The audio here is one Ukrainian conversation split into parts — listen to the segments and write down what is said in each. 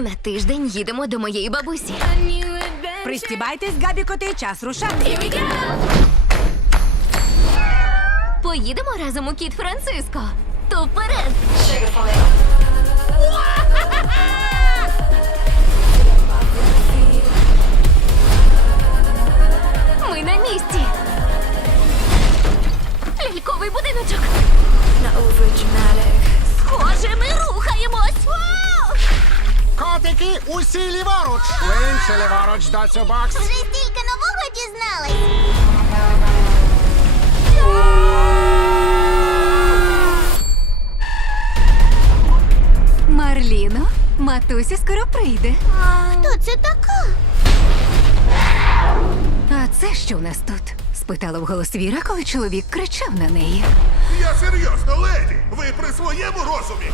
Ми на тиждень їдемо до моєї бабусі. Пристібайтесь, габі коти, час рушати. Поїдемо разом у кіт Франциско. То вперед! Усі ліворуч! Ви інші ліворуч, доцю бокс. Вже стільки нового дізнались. Марліно, матуся скоро прийде. Хто це така? А це що у нас тут? спитала вголос Віра, коли чоловік кричав на неї. Я серйозно, леді! Ви при своєму розумі?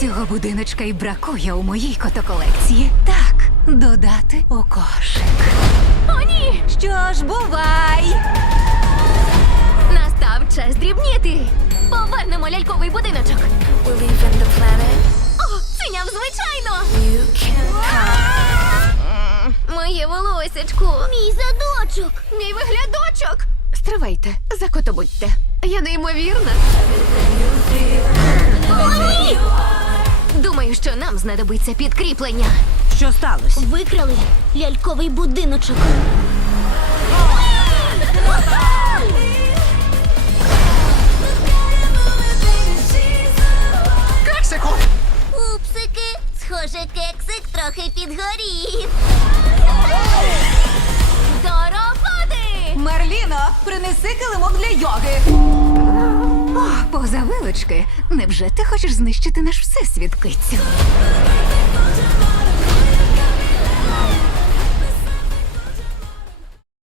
Цього будиночка й бракує у моїй котоколекції. Так, додати у кошик. О, ні! Що ж, бувай! Настав час дрібніти. Повернемо ляльковий будиночок. О, ціняв звичайно. Моє волосечко. Мій задочок. Мій виглядочок. Стривайте, закотобудьте. Я неймовірна. Думаю, що нам знадобиться підкріплення. Що сталося? Викрали ляльковий будиночок. Кексику! Упсики, схоже, кексик трохи підгорів. До роботи! Марліно, принеси килимок для йоги. Поза вилочки. Невже ти хочеш знищити наш всесвіт, кицю?